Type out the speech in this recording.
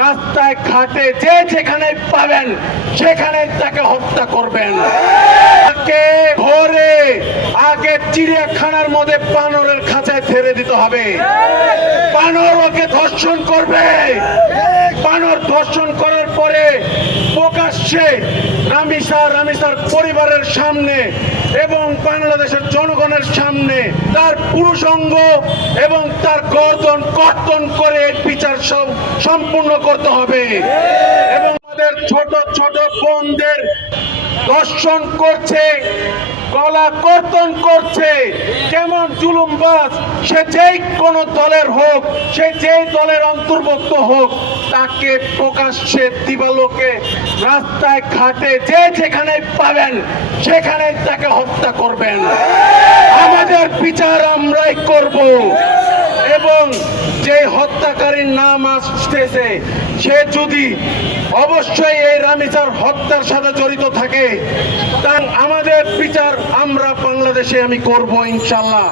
রাস্তায় ঘাটে যে যেখানে পাবেন সেখানে তাকে হত্যা করবেন। তাকে ধরে আগে চিড়িয়াখানার মধ্যে বানরের খাঁচায় ছেড়ে দিতে হবে। বানর ওকে ধর্ষণ করবে। বানর ধর্ষণ করার পরে প্রকাশ্যে রামিসার পরিবারের সামনে এবং বাংলাদেশের জনগণের সামনে তার পুরুষাঙ্গ এবং তার গর্দন কর্তন করে বিচার সম্পূর্ণ করতে হবে। এবং আমাদের ছোট ছোট বোনদের ধর্ষণ করছে, গলা কর্তন করছে, কেমন জুলুমবাজ সে যেই কোন দলের হোক, সে যেই দলের অন্তর্ভুক্ত হোক, তাকে প্রকাশ্যে দিবালোকে রাস্তায় ঘাটে যে যেখানে পাবেন সেখানে তাকে হত্যা করবেন। আমাদের বিচার আমরাই করব। এবং যে হত্যাকারীর নাম আসতেছে সে যদি অবশ্যই এই রামিসার হত্যার সাথে জড়িত থাকে, তা আমাদের বিচার আমরা বাংলাদেশে করব ইনশাআল্লাহ।